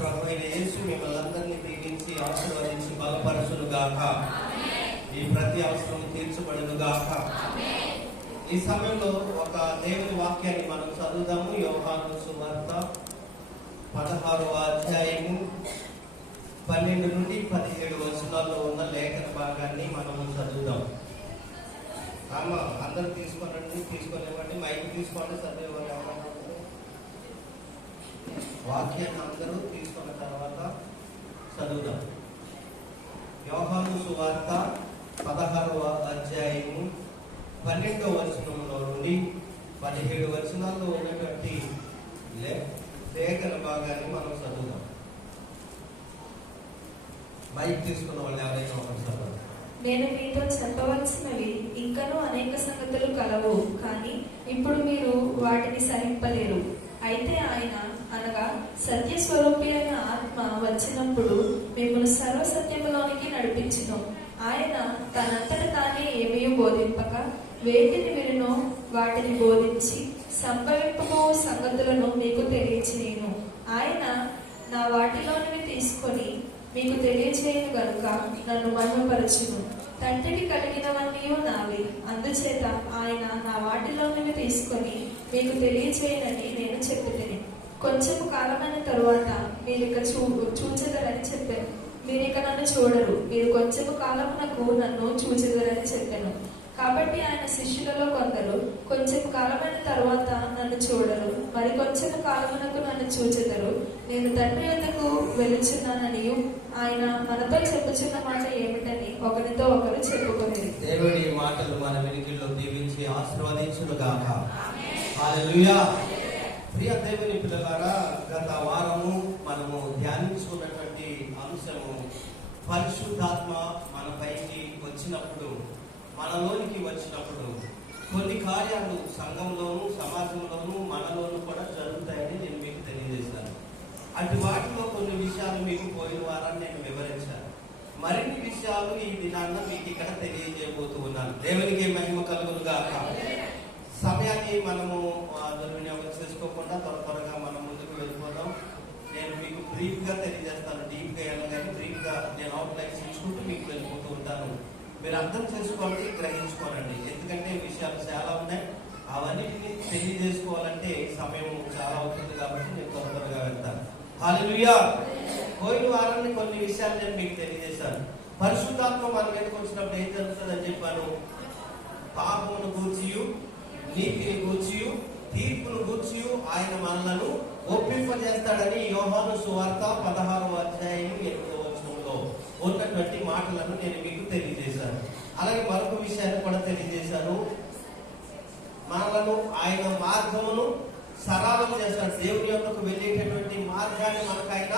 ప్రభు అయిన యేసు మిమ్మల్ని అందరినీ దీవించి ఆశీర్వదించి బలపరచును గాక. ఈ ప్రతి అవసరం తీర్చబడును గాక. ఈ సమయంలో ఒక దేవుని వాక్యాన్ని మనం చదువుదాము. యోహాను సువార్త 16వ అధ్యాయము 12 నుండి 17 వచనాల్లో ఉన్న లేఖన భాగాన్ని మనము చదువుదాం. అందరూ తీసుకోలేమండి, మైక్ తీసుకోండి. చదివేవారు వాక్యాన్ని అందరూ తీసుకున్న తర్వాత చదువుదాం. యోహాను సువార్త 16వ అధ్యాయము 12వ వచనంలో నుండి 17 వచనాల్లో ఉన్నటువంటి లేఖన భాగాన్ని మనం చదువుదాం. మైక్ తీసుకున్న వాళ్ళు ఎవరైనా ఒకరు చదవండి. నేను మీతో చెప్పవలసినవి ఇంకనూ అనేక సంగతులు కలవు, కానీ ఇప్పుడు మీరు వాటిని సహింపలేరు. అయితే ఆయన అనగా సత్యస్వరూపి అయిన ఆత్మ వచ్చినప్పుడు మిమ్మల్ని సర్వసత్యములోనికి నడిపించును. ఆయన తనంతట తానే ఏమీ బోధింపక వేటిని వినునో వాటిని బోధించి సంభవింపబో సంగతులను మీకు తెలియచేయును. ఆయన నా వాటిలోనివి తీసుకొని మీకు తెలియచేయను గనుక నన్ను మహిమపరచును. తండ్రికి కలిగినవన్నీ నావి, అందుచేత ఆయన నా వాటిలోనివి తీసుకొని మీకు తెలియచేయనని నేను చెప్పితిని. కొంచెం కాలమైన తరువాత మీరు ఇక చూచెదరని చెప్పాను. మీరు ఇక నన్ను చూడరు, మీరు కొంచెం కాలమునకు నన్ను చూచెదరని చెప్పాను. కాబట్టి ఆయన శిష్యులలో కొందరు కొంచెం కాలమైన తర్వాత నన్ను చూడరు, మరి కొంచెం కాలమునకు నన్ను చూచెదరు, నేను తండ్రి వద్దకు వెళుచున్నానని ఆయన మనతో చెప్పుచున్న మాట ఏమిటని ఒకరితో ఒకరు చెప్పుకునేది. దేవుడి మాటలు మన వెనుకల్లో దీవించి ఆశీర్వదించును గాక. హల్లెలూయా. ప్రియ దేవుని పిల్లలారా, గత వారము మనము ధ్యానించుకున్నటువంటి అంశము పరిశుద్ధాత్మ మన పైకి వచ్చినప్పుడు, మనలోనికి వచ్చినప్పుడు కొన్ని కార్యాలు సంఘంలోను సమాజంలోను మనలోను కూడా జరుగుతాయని నేను మీకు తెలియజేశాను. అటు వాటిలో కొన్ని విషయాలు మీకు పోయిన వారాన్ని నేను వివరించాను. మరిన్ని విషయాలు ఈ దినాన్న మీకు ఇక్కడ తెలియజేయబోతూ ఉన్నాను. దేవునికి మహిమ కలుగును గాక. సమయాన్ని మనము దుర్వినియోగం చేసుకోకుండా త్వరగా మనం ముందుకు వెళ్ళిపోదాం. నేను మీకు బ్రీఫ్ గా తెలియజేస్తాను. డీప్ గా కానీ బ్రీఫ్ గా నేను అవుట్లైన్స్ ఇచ్చుకుంటూ మీకు వెళ్ళిపోతూ ఉంటాను. మీరు అర్థం చేసుకోవాలంటే గ్రహించుకోవాలండి. ఎందుకంటే విషయాలు చాలా ఉన్నాయి. అవన్నిటిని తెలియజేసుకోవాలంటే సమయం చాలా అవుతుంది కాబట్టి నేను త్వరగా వెళ్తాను. హల్లెలూయా. పోయిన వారాన్ని కొన్ని విషయాలు నేను మీకు తెలియజేశాను. పరిశుద్ధాత్మ మన మీదకి వచ్చినప్పుడు ఏం జరుగుతుందని చెప్పాను? పాపమును గూర్చియు నీతిని గూర్చియు తీర్పును గూర్చియు ఆయన మనలను ఒప్పింపజేస్తాడని యోహాను సువార్త 16వ అధ్యాయం 8వ వచనంలో ఉన్నటువంటి మాటలను నేను మీకు తెలియజేశాను. అలాగే మరొక విషయాన్ని కూడా తెలియజేశాను. మనలను ఆయన మార్గమును సరళం చేస్తాడు. దేవుని యొక్కకు వెళ్ళేటటువంటి మార్గాన్ని మనకు ఆయన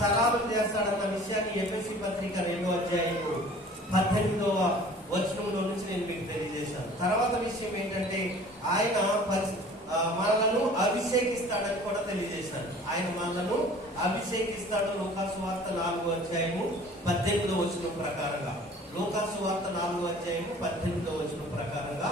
సరళం చేస్తాడన్న విషయాన్ని ఎఫెసీ పత్రిక 2వ అధ్యాయము 18వ వచనంలో నుంచి నేను మీకు తెలియజేశాను. తర్వాత విషయం ఏంటంటే ఆయన మనలను అభిషేకిస్తాడని కూడా తెలియజేశాను. ఆయన మనలను అభిషేకిస్తాడు. లోకాసు వార్త 4వ అధ్యాయము 18వ వచనం ప్రకారంగా, లోకాసు వార్త 4వ అధ్యాయము 18వ వచనం ప్రకారంగా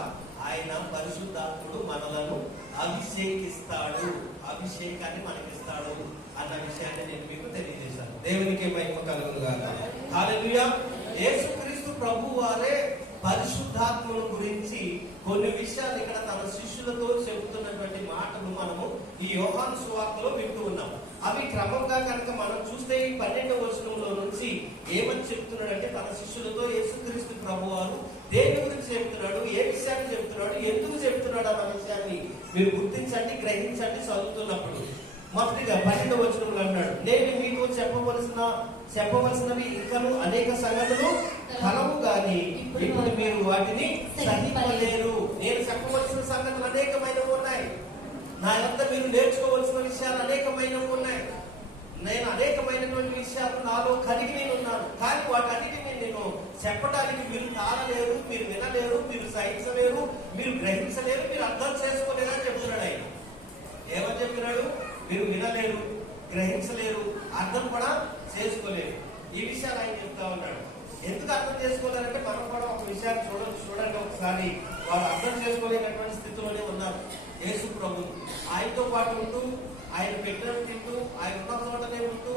ఆయన పరిశుద్ధాత్ముడు మనలను అభిషేకిస్తాడు, అభిషేకాన్ని మనకిస్తాడు అన్న విషయాన్ని నేను మీకు తెలియజేశాను. దేవునికి మహిమ కలుగును గాక. హల్లెలూయా. యేసుక్రీస్తు ప్రభు వారే పరిశుద్ధాత్మను గురించి కొన్ని విషయాలు ఇక్కడ తన శిష్యులతో చెబుతున్నటువంటి మాటలు మనము ఈ యోహాను సువార్తలో వింటూ ఉన్నాం. అవి క్రమంగా కనుక మనం చూస్తే ఈ 12వ వచనంలో నుంచి ఏమని చెప్తున్నాడంటే, తన శిష్యులతో యేసుక్రీస్తు ప్రభు వారు దేని గురించి చెప్తున్నాడు, ఏ విషయాన్ని చెప్తున్నాడు, ఎందుకు చెప్తున్నాడు అన్న విషయాన్ని మీరు గుర్తించండి, గ్రహించండి చదువుతున్నప్పుడు. మొదటిగా 12వ వచనంలో అన్నాడు, నేను మీకు చెప్పవలసినవి ఇంకను అనేక సంగతులు కలవు గాని ఇప్పుడు మీరు వాటిని సహింపలేరు. నేను చెప్పవలసిన సంగతులు అనేకమైనవి ఉన్నాయి. నా యొక్క మీరు నేర్చుకోవలసిన విషయాలు అనేకమైనవి ఉన్నాయి. నేను అనేకమైనటువంటి విషయాలు నాలో కలిగి నేను ఉన్నాను. కానీ వాటన్నిటిని నేను చెప్పడానికి మీరు తాళలేరు, మీరు వినలేరు, మీరు సహించలేరు, మీరు గ్రహించలేరు, మీరు అర్థం చేసుకోలేరు అని చెప్తున్నాడు ఆయన. ఏమని చెప్పినాడు? మీరు వినలేరు, గ్రహించలేరు, అర్థం కూడా చేసుకోలేరు. ఈ విషయాలు ఆయన చెప్తా ఉన్నాడు. ఎందుకు అర్థం చేసుకోలేరంటే మనం కూడా ఒక విషయాన్ని చూడండి ఒకసారి. వారు అర్థం చేసుకోలేనటువంటి స్థితిలోనే ఉన్నారు. యేసు ప్రభు ఆయనతో పాటు ఉంటూ, ఆయన పెట్టినట్టు తింటూ, ఆయన ఉన్న చోటనే ఉంటూ,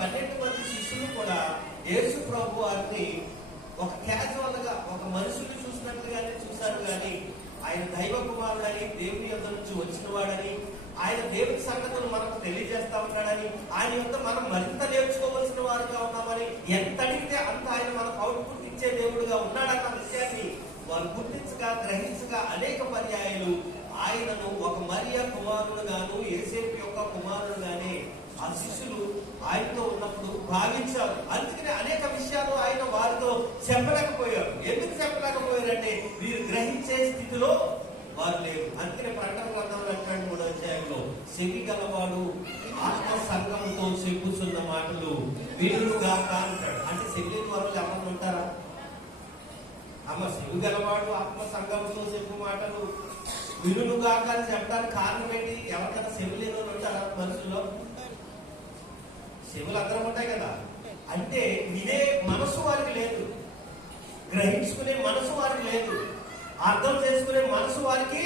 12 మంది శిష్యులు కూడా యేసు ప్రభు వారిని ఒక క్యాజువల్ గా ఒక మనుషులు చూసినట్లుగానే చూశారు కానీ ఆయన దైవ కుమారుడని, దేవుని యొద్ద నుంచి వచ్చిన వాడని, ఆయన దేవుని సంగతులు మనకు తెలియజేస్తా ఉన్నాడని, ఆయన యొక్క మనం మరింత నేర్చుకోవలసిన వారుగా ఉన్నామని, ఎంత అడిగితే అంత ఆయన మనకు అవుట్పుట్ ఇచ్చే దేవుడుగా ఉన్నాడన్న విషయాన్ని వారు గుర్తించగా గ్రహించగా అనేక పర్యాయాలు ఆయనను ఒక మరియా కుమారుడుగాను యేసేపు యొక్క కుమారుడుగానే ఆ శిష్యులు ఆయనతో ఉన్నప్పుడు భావించారు. అందుకనే అనేక విషయాలు ఆయన వారితో చెప్పలేకపోయారు. ఎందుకు చెప్పలేకపోయారంటే వీరు గ్రహించే స్థితిలో వారు లేరు. అందుకనే ప్రకటన గ్రంథం 3వ అధ్యాయంలో చెవి గలవాడు ఆత్మ సంఘంతో చెప్పుచున్న మాటలు వినుగా అంటాడు. అంటే చెవి వారు ఎవరు ఉంటారా? అమ్మ చెవి గలవాడు ఆత్మ సంఘంతో చెప్పు మాటలు వినుగా అని చెప్పడానికి కారణం ఏంటి? ఎవరికైనా చెవి లేని ఉంటారా మనుషుల్లో? చెవులు అందరం ఉంటాయి కదా. అంటే ఇదే మనసు వారికి లేదు, గ్రహించుకునే మనసు వారికి లేదు, అర్థం చేసుకునే మనసు వారికి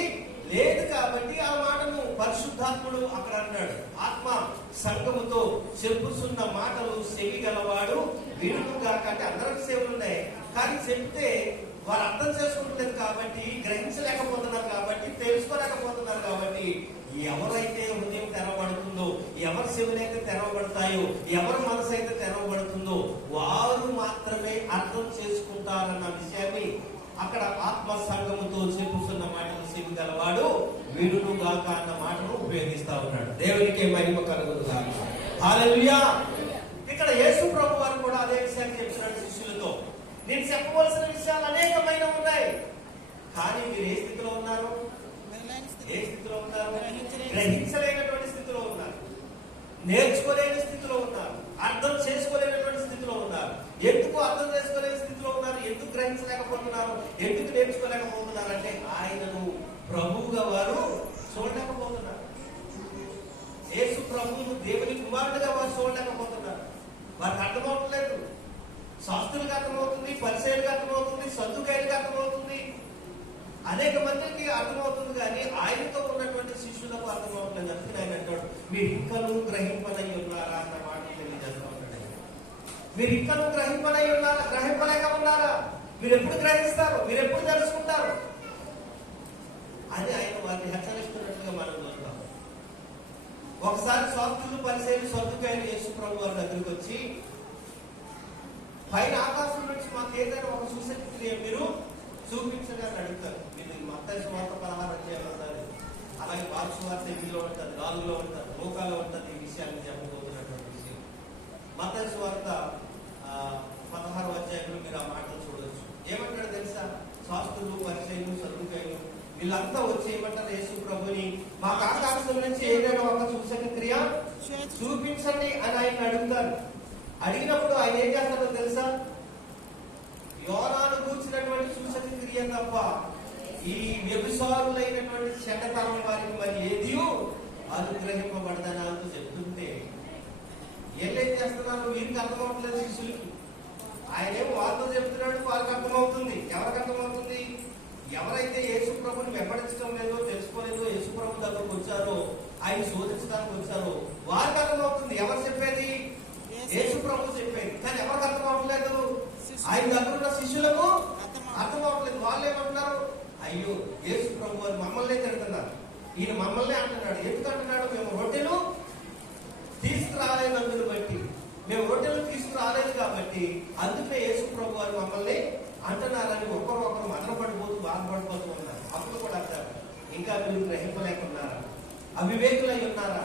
లేదు. కాబట్టి ఆ మాటను పరిశుద్ధాత్ముడు అక్కడ అన్నాడు, ఆత్మ సంఘముతో చెప్పుచున్న మాటలు చెవి గలవాడు వినుగాక. అంటే అందరికి చెవులు ఉన్నాయి, కానీ చెప్తే వారు అర్థం చేసుకుంటలేదు కాబట్టి, గ్రహించలేకపోతున్నారు కాబట్టి, తెలుసుకోలేకపోతున్నారు కాబట్టి, ఎవరైతే హృదయం తెరవబడుతుందో, ఎవరి చెవులైతే తెరవబడతాయో, ఎవరి మనసు అయితే తెరవబడుతుందో వారు మాత్రమే అర్థం చేసుకుంటారన్న విషయాన్ని అక్కడ ఆత్మ సంఘముతో చెప్పుతున్న మాటలు చెవి గలవాడు వినుగాక అన్న మాటను ఉపయోగిస్తా ఉన్నాడు. దేవునికి మహిమ కలుగును గాక. హల్లెలూయా. ఇక్కడ యేసు ప్రభు వారు కూడా అదే విషయాన్ని చెప్తున్నాడు శిష్యులతో. నేను చెప్పవలసిన విషయాలు అనేకమైన ఉన్నాయి, కానీ మీరు ఏ స్థితిలో ఉన్నారు? ఏ స్థితిలో ఉన్నారు? గ్రహించలేనటువంటి స్థితిలో ఉన్నారు, నేర్చుకోలేని స్థితిలో ఉన్నారు, అర్థం చేసుకోలేనటువంటి స్థితిలో ఉన్నారు. ఎందుకు అర్థం చేసుకోలేని స్థితిలో ఉన్నారు? ఎందుకు గ్రహించలేకపోతున్నారు? ఎందుకు నేర్చుకోలేకపోతున్నారు? అంటే ఆయనను ప్రభువుగా వారు చూడలేకపోతున్నారు. యేసు ప్రభువును దేవుని కుమారుడిగా వారు చూడలేకపోతున్నారు. వారికి అర్థమవుతలేదు. శాస్త్రులకు అర్థమవుతుంది, పరిసయ్యులకు అర్థమవుతుంది, సద్దుకాయులకు అర్థమవుతుంది, అనేక మందికి అర్థమవుతుంది, కానీ ఆయనతో ఉన్నటువంటి శిష్యులకు అర్థమవుతుంది. అందుకని ఆయన అంటాడు, మీరు ఇంకనూ గ్రహింపనై ఉన్నారా అన్న మాట తెలియజేస్తా ఉంటాడు. మీరు ఇంకనూ గ్రహింపనై ఉన్నారా? గ్రహింపలేక ఉన్నారా? మీరు ఎప్పుడు గ్రహిస్తారు? మీరు ఎప్పుడు తెలుసుకుంటారు అని ఆయన వారిని హెచ్చరిస్తున్నట్టుగా మనం చూస్తాం. ఒకసారి శాస్త్రులు పరిసయ్యులు సద్దుకాయులు యేసు ప్రభు వారి దగ్గరికి వచ్చి, పైన ఆకాశం నుంచి మాకు ఏదైనా ఒక సూచన మీరు చూపించడానికి అడుగుతారు. మీరు మత్తయి సువార్త 16 అధ్యాయంలో ఉంటారు, అలాగే మార్కు సువార్త 8లో ఉంటుంది, 4లో ఉంటుంది, లోకాలో ఉంటుంది. ఈ విషయాన్ని చెప్పబోతున్నటువంటి విషయం మత్తయి సువార్త 16వ అధ్యాయంలో మీరు ఆ మాటలు చూడవచ్చు. ఏమంటాడు తెలుసా? శాస్త్రులు పరిసయ్యులు సద్దుకాయులు వీళ్ళంతా వచ్చి ఏమంటారు? యేసు ప్రభుని మాకు ఆకాశం నుంచి ఏదైనా ఒక సూచన క్రియ చూపించండి అని ఆయన అడుగుతారు. అడిగినప్పుడు ఆయన ఏం చేస్తాడో తెలుసా? యోనాను కూర్చున్నటువంటి సూచన క్రియ తప్ప ఈ వ్యభిచారులైనటువంటి చెడ్డతనం వారికి మరి ఏది అనుగ్రహింపబడదని అంటూ చెప్తుంటే ఏం చేస్తున్నారు? వీరికి అర్థమవుతలేదు శిష్యులకి. ఆయనేమో వాళ్ళతో చెప్తున్నాడు, వాళ్ళకి అర్థమవుతుంది. ఎవరికి అర్థమవుతుంది? ఎవరైతే యేసు ప్రభుని వెంబడించడం లేదో, తెలుసుకోలేదో, యేసు ప్రభు దగ్గరకు వచ్చారో, ఆయన శోధించడానికి వచ్చారో వారికి అర్థమవుతుంది. ఎవరు చెప్పేది? యేసు ప్రభు చెప్పేది. కానీ ఎవరికి అర్థం అవ్వట్లేదు? ఆయన దగ్గర ఉన్న శిష్యులకు అర్థం అవ్వట్లేదు. వాళ్ళు ఏమంటున్నారు? అయ్యో, యేసు ప్రభు వారు మమ్మల్ని తిడుతున్నారు, ఈయన మమ్మల్ని అంటున్నాడు. ఎందుకు అంటున్నాడు? మేము రొట్టెలు తీసుకురాలేనందుని బట్టి, మేము రొట్టెలు తీసుకురాలేదు కాబట్టి అందుకే యేసు ప్రభు వారు మమ్మల్ని అంటున్నారని ఒకరు మదనపడిపోతూ బాధపడిపోతూ ఉన్నారు. అప్పుడు కూడా అంటారు, ఇంకా మీరు గ్రహింపలేకున్నారా? అవివేకులై ఉన్నారా?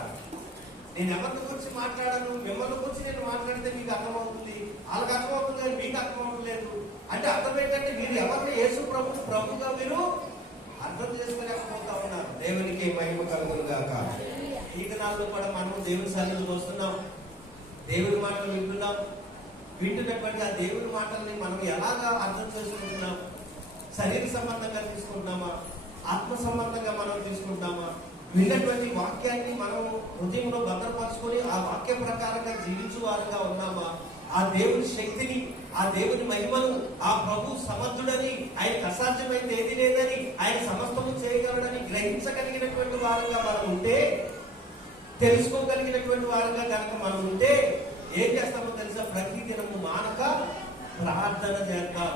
నేను ఎవరి గురించి మాట్లాడను, మిమ్మల్ని గురించి నేను మాట్లాడితే మీకు అర్థమవుతుంది, వాళ్ళకి అర్థమవుతుంది, కానీ మీకు అర్థమవుతలేదు. అంటే అర్థం ఏంటంటే మీరు ఎవరిని యేసు ప్రభుగా మీరు అర్థం చేసుకోలేకపోతా ఉన్నారు. దేవునికి మహిమ కలుగును గాక. ఈ దినాల్లో కూడా మనం దేవుని సన్నిధికి వస్తున్నాం, దేవుని మాటలు వింటున్నాం. వింటున్నటువంటి ఆ దేవుని మాటల్ని మనం ఎలాగా అర్థం చేసుకుంటున్నాం? శరీర సంబంధంగా తీసుకుంటున్నామా? ఆత్మ సంబంధంగా మనం తీసుకుంటున్నామా? విన్నటువంటి వాక్యాన్ని మనం హృదయంలో భద్రపరుచుకొని ఆ వాక్య ప్రకారంగా జీవించు వారుగా ఉన్నామా? ఆ దేవుని శక్తిని, ఆ దేవుని మహిమను, ఆ ప్రభు సమర్థుడని, ఆయనకు అసాధ్యమైనది ఏది లేదని, ఆయన సమస్తము చేయగలడని గ్రహించగలిగినటువంటి వారుగా మనం ఉంటే, తెలుసుకోగలిగినటువంటి వారుగా కనుక మనం ఉంటే, ఏం చేస్తామో తెలుసా? ప్రతిదినము మానక ప్రార్థన చేస్తాం.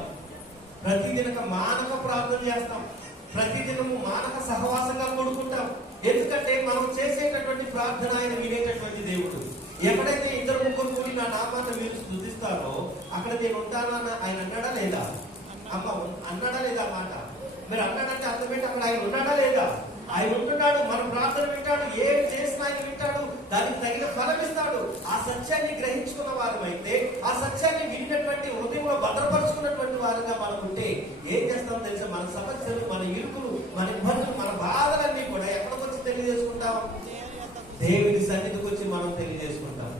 ప్రతిదినక మానక ప్రార్థన చేస్తాం. ప్రతిదినము మానక సహవాసంగా కూడుకుంటాం. ఎందుకంటే మనం చేసేటటువంటి ప్రార్థన ఆయన వినేటటువంటి దేవుడు. ఎక్కడైతే ఇద్దరు ముగ్గురు కూడి నా నామాన్ని మీరు స్తుతిస్తారో అక్కడ నేను ఉంటానని ఆయన అన్నాడా లేదా? అమ్మ అన్నాడా లేదా మాట? మీరు అన్నాడంటే అర్థమేంటి? అక్కడ ఆయన ఉన్నాడా లేదా? ఆయన ఉంటున్నాడు. మన ప్రార్థన వింటాడు. ఏం చేసినా ఆయన వింటాడు. దానికి తగిన ఫలం ఇస్తాడు. ఆ సత్యాన్ని గ్రహించుకున్న వారమైతే, ఆ సత్యాన్ని వినినటువంటి హృదయంలో భద్రపరుచుకున్నటువంటి వారుగా మనం ఉంటే ఏం చేస్తాం తెలుసా? మన సమస్యలు, మన ఇరుకులు, మన ఇబ్బందులు, మన బాధలన్నీ కూడా ఎక్కడికి వచ్చి తెలియజేసుకుంటాం? దేవుని సన్నిధికి వచ్చి మనం తెలియజేసుకుంటాం.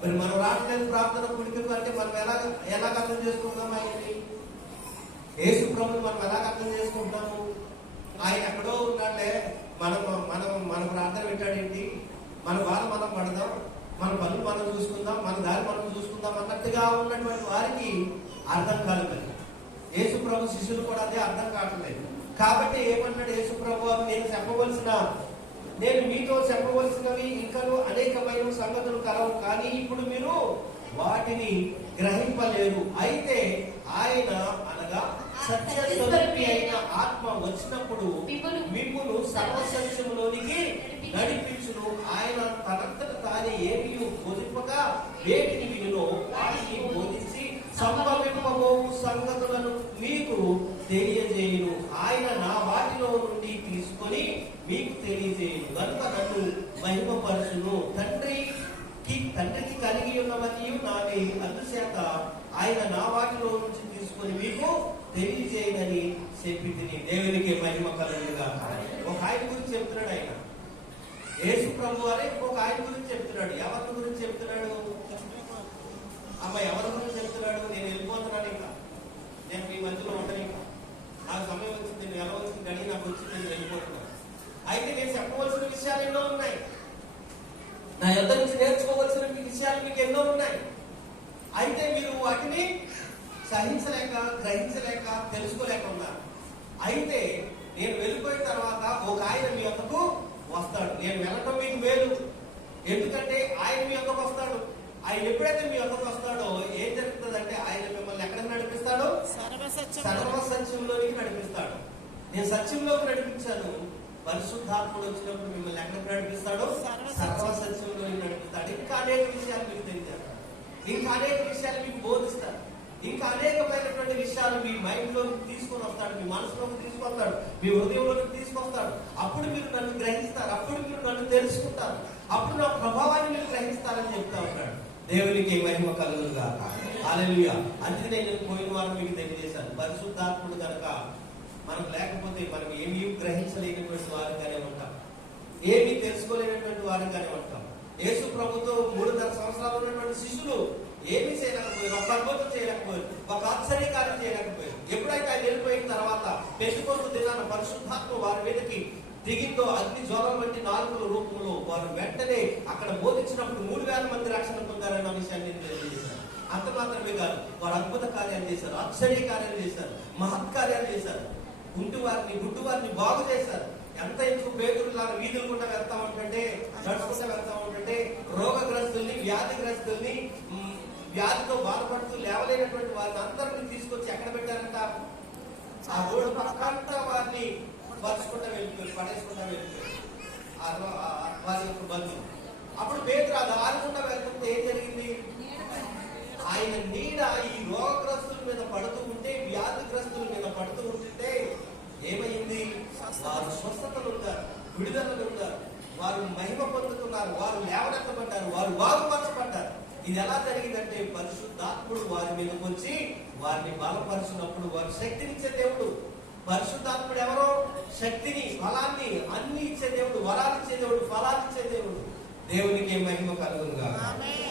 మరి మనం రావట్లేదు ప్రార్థన కుడికి అంటే మనం ఎలా అర్థం చేసుకుంటాం? ఆయన్ని యేసు ప్రభుని మనం ఎలా అర్థం చేసుకుంటాము? ఆయన ఎక్కడో ఉన్నాడే, మన ప్రార్థన వింటాడేంటి? మన బాధ మనం పడదాం, మన పనులు మనం చూసుకుందాం, మన దారి మనం చూసుకుందాం అన్నట్టుగా ఉన్నటువంటి వారికి అర్థం కాదు. యేసు ప్రభు శిష్యులు కూడా అదే అర్థం కావట్లేదు. కాబట్టి ఏమన్నాడు యేసు ప్రభు? నేను మీతో చెప్పవలసినవి ఇంకను అనేకమైన సంగతులు కలవు, కానీ ఇప్పుడు మీరు వాటిని గ్రహింపలేరు. అయితే ఆయన అనగా సత్యస్వరూపి అయిన ఆత్మ వచ్చినప్పుడు మిమ్మును సర్వసత్యములోనికి నడిపించును. ఆయన తనంతట తానే ఏమీ బోధింపగా వేటిని వినునో వాటిని బోధించి సంభవింపబోవు సంగతులను మీకు తెలియజేయును. ఆయన నా వాటిలో నుండి తీసుకొని మీకు తెలియజేయును. కనుక నన్ను మహిమపరచును. తండ్రికి కలిగి ఉన్నవన్నీ నాది అందుచేత ఆయన నా వాటిలో నుంచి తీసుకొని మీకు తెలియజేయనని చెప్పి దేవునికి మహిమ కలుగునుగా. ఒక ఆయన గురించి చెప్తున్నాడు. ఆయన యేసు ప్రభు అనే ఇంకొక ఆయన గురించి చెప్తున్నాడు. ఎవరి గురించి చెప్తున్నాడు? అమ్మ ఎవరి గురించి చెప్తున్నాడు? నేను వెళ్ళిపోతున్నాను, ఇంకా నేను మీ మధ్యలో ఉంటాను, ఇంకా నాకు సమయం వచ్చింది, నేను వెళ్ళవలసింది గడి నాకు వచ్చింది, నేను వెళ్ళిపోతున్నాను. అయితే నేను చెప్పవలసిన విషయాలు ఎన్నో ఉన్నాయి. నా యొద్ద నుంచి నేర్చుకోవలసిన విషయాలు మీకు ఎన్నో ఉన్నాయి. అయితే మీరు వాటిని సహించలేక, గ్రహించలేక, తెలుసుకోలేక ఉన్నారు. అయితే నేను వెళ్ళిపోయిన తర్వాత ఒక ఆయన మీ యొద్దకు వస్తాడు. నేను వెళ్ళటం మీకు మేలు, ఎందుకంటే ఆయన మీ యొద్దకు వస్తాడు. ఆయన ఎప్పుడైతే మీ యొద్దకు వస్తాడో ఏం జరుగుతుందంటే ఆయన మిమ్మల్ని ఎక్కడ నడిపిస్తాడు? సర్వసత్యంలోనికి నడిపిస్తాడు. నేను సత్యంలోకి నడిపించాను. పరిశుద్ధాత్ముడు వచ్చినప్పుడు మిమ్మల్ని ఎక్కడికి నడిపిస్తాడు? సర్వసత్యంలోకి నడిపిస్తాడు. ఇంకా అనేక విషయాలు మీకు తెలియజేస్తాడు. ఇంకా అనేక విషయాలు మీకు బోధిస్తాడు. ఇంకా అనేకమైనటువంటి విషయాలు మీ మైండ్ లోకి తీసుకొని వస్తాడు, మీ మనసులోకి తీసుకొస్తాడు, మీ హృదయంలోకి తీసుకొస్తాడు. అప్పుడు మీరు నన్ను గ్రహిస్తారు, అప్పుడు మీరు నన్ను తెలుసుకుంటారు, అప్పుడు నా ప్రభావాన్ని మీరు గ్రహిస్తారని చెప్తా ఉన్నాడు. దేవునికి మహిమ కలుగునుగా. హల్లెలూయా. అందుకే నేను పోయిన వారం మీకు తెలియజేశాను, పరిశుద్ధాత్ముడు కనుక మనం లేకపోతే మనం ఏమీ గ్రహించలేనటువంటి వారిగానే ఉంటాం, ఏమీ తెలుసుకోలేనటువంటి వారిగానే ఉంటాం. యేసు ప్రభుతో 3.5 సంవత్సరాలు ఉన్నటువంటి శిష్యులు ఏమీ చేయలేకపోయారు, ఒక అద్భుతం చేయలేకపోయారు, ఒక ఆశ్చర్యకార్యం చేయలేకపోయారు. ఎప్పుడైతే ఆయన వెళ్ళిపోయిన తర్వాత పెంటెకొస్తు దినాన పరిశుద్ధాత్మ వారి మీదకి దిగిందో అగ్ని జ్వాలల వంటి 4 రూపంలో వారు వెంటనే అక్కడ బోధించినప్పుడు 3,000 మంది రక్షణ పొందారన్న విషయాన్ని నేను తెలియజేశాను. అంత మాత్రమే కాదు, వారు అద్భుత కార్యాలు చేశారు, ఆశ్చర్య కార్యాలు చేశారు, మహత్కార్యాలు చేశారు. గుడ్డు వారిని బాగు చేశారు. ఎంత ఇంచుకు పేదరులాగా వీధులు గుండా వెళ్తా ఉంటుంటే, నడుచుకుంటూ వెళ్తా ఉంటుంటే రోగగ్రస్తుల్ని, వ్యాధిగ్రస్తుల్ని, వ్యాధితో బాధపడుతూ లేవలేనటువంటి వారిని అందరినీ తీసుకొచ్చి ఎక్కడ పెట్టారంట? ఆ రోడ్డు పక్కంతా వారిని పరుచుకుంటా వెళ్ళిపోయి, పడేసుకుంటా వెళ్ళిపోయి వారి యొక్క బంధువులు. అప్పుడు పేతురు అది ఆరుకుండా వెళ్తుంటే ఏం జరిగింది? ఆయన నీడ ఈ రోగగ్రస్తుల మీద పడుతూ ఉంటే, వ్యాధిగ్రస్తుల మీద పడుతూ ఉంటుంటే ఏమైంది? వారు స్వస్థతలు ఉన్నారు, విడుదలలు ఉన్నారు, వారు మహిమ పొందుతున్నారు, వారు లేవనెత్తబడ్డారు, వారు బాగుపరచబడ్డారు. ఇది ఎలా జరిగిందంటే పరిశుద్ధాత్ముడు వారి మీదకి వచ్చి వారిని బలపరిచినప్పుడు వారు శక్తినిచ్చే దేవుడు. పరిశుద్ధాత్ముడు ఎవరో? శక్తిని, ఫలాన్ని అన్ని ఇచ్చే దేవుడు, వరాలు ఇచ్చే దేవుడు, ఫలాలు ఇచ్చే దేవుడు. దేవునికి మహిమ కలుగునుగా.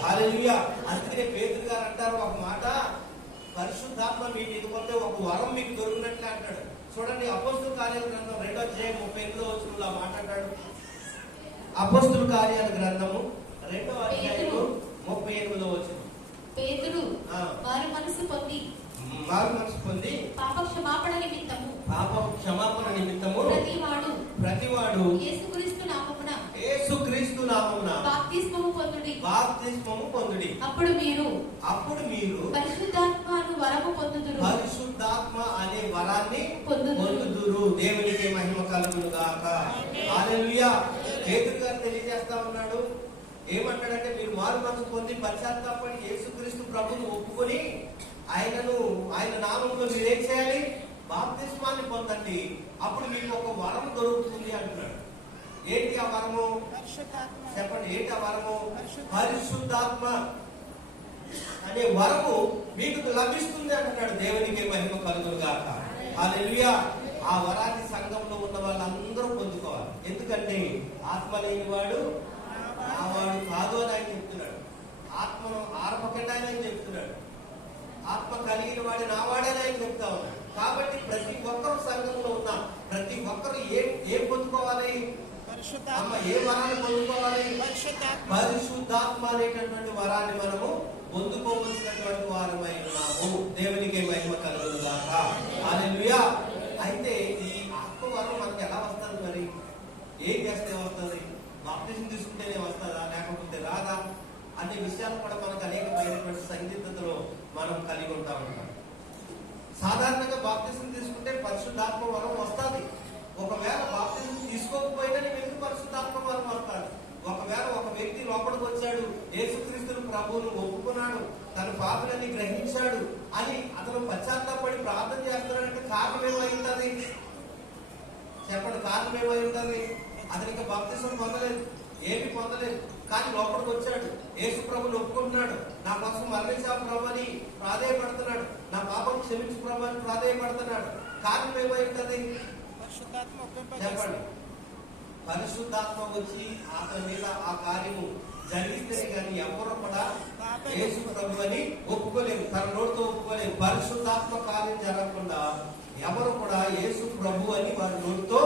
హల్లెలూయా. అందుకనే పేతురు గారు అంటారు ఒక మాట, పరిశుద్ధాత్మ మీ మీద కొంటే ఒక వరం మీకు దొరికినట్లే అంటాడు. చూడండి, అపోస్తుల కార్యాల గ్రంథం 2వ అధ్యాయం 38వ వచనంలో మాట్లాడాడు. అపోస్తుల కార్యాల గ్రంథము 2వ అధ్యాయం 38వ వచనం. పేతురు వారి మనసు పొంది పాప క్షమాపణ నిమిత్తము ప్రతివాడు యేసుక్రీస్తు నామమున బాప్తిస్మము పొందుడి బాప్తిస్మము పొందుడి. అప్పుడు మీరు పరిశుద్ధాత్మను వరము పొందుదురు. పరిశుద్ధాత్మ అనే వరాన్ని పొందుదురు. పొందుదురు. దేవునికి మహిమ కలుగును గాక. హల్లెలూయా. పేతురు గారు తెలియజేస్తా ఉన్నాడు. ఏమంటాడంటే, మీరు మారు మనసు పొంది పశ్చాత్తాపడి యేసుక్రీస్తు ప్రభువును ఒప్పుకొని ఆయన నామములో మీరు ఏం చేయాలి? బాప్తిస్మాన్ని పొందండి. అప్పుడు మీకు ఒక వరం దొరుకుతుంది అంటున్నాడు. ఏంటి ఆ వరము? చెప్పండి, ఏంటి ఆ వరము? పరిశుద్ధాత్మ అనే వరము మీకు లభిస్తుంది అంటున్నాడు. దేవునికి మహిమ కలుగును గాక. హల్లెలూయా. ఆ వరాన్ని సంఘంలో ఉన్న వాళ్ళందరూ పొందుకోవాలి. ఎందుకంటే ఆత్మ లేని వాడు వాడు కాదు అని ఆయన చెప్తున్నాడు. ఆత్మను ఆర్పకండి అని ఆయన చెప్తున్నాడు. ఆత్మ కలిగిన వాడు నా వాడని ఆయన చెప్తా ఉన్నాడు. కాబట్టి ప్రతి ఒక్కరు సంఘంలో ఉన్న ప్రతి ఒక్కరు ఏం పొందుకోవాలి? ఏ వరాన్ని పొందుకోవాలి? పరిశుద్ధాత్మ అనేటటువంటి వరాన్ని మనము పొందుకోవలసినటువంటి వారమై ఉన్నాము. దేవునికి మహిమ కలుగును గాక. హల్లెలూయా. అయితే ఈ ఆత్మ వరం మనకి ఎలా వస్తుంది? మరి ఏం చేస్తే వస్తుంది? బాప్తిజం తీసుకుంటేనే వస్తుందా, లేకపోతే రాదా అనే విషయాలు కూడా మనకు అనేకమైనటువంటి సందిగ్ధతలో మనం కలిగి ఉంటా ఉంటాం. సాధారణంగా బాప్తిజం తీసుకుంటే పరిశుద్ధాత్మ వరం వస్తుంది. ఒకవేళ బాప్తిజం తీసుకోకపోయినా నీకు పరిశుద్ధాత్మ వరం వస్తుంది. ఒకవేళ ఒక వ్యక్తి లోపలికి వచ్చాడు, యేసుక్రీస్తును ప్రభువును ఒప్పుకున్నాడు, తన పాపలని గ్రహించాడు అని అతను పశ్చాత్తాపడి ప్రార్థన చేస్తున్నాడంటే కారణం ఏమై ఉంటుంది? చెప్పండి, కారణం ఏమై ఉంటుంది? అతనికి బాప్తిజం పొందలేదు, ఏమి పొందలేదు, కానీ లోపలికి వచ్చాడు, యేసు ప్రభువును ఒప్పుకుంటున్నాడు, నా కోసం మరణించా ప్రభు అని ప్రాధేయపడుతున్నాడు, నా పాపం క్షమించు ప్రభు అని ప్రాధేయపడుతున్నాడు. కారణం ఏమై ఉంటుంది? చెప్పండి. పరిశుద్ధాత్మ వచ్చి అతని మీద ఆ కార్యము జరిగిస్తేనే కానీ ఎవరు కూడా యేసు ప్రభు అని ఒప్పుకోలేదు, తన నోటితో ఒప్పుకోలేదు. పరిశుద్ధాత్మ కార్యం జరగకుండా ఎవరు కూడా యేసు ప్రభు అని వారి నోటితో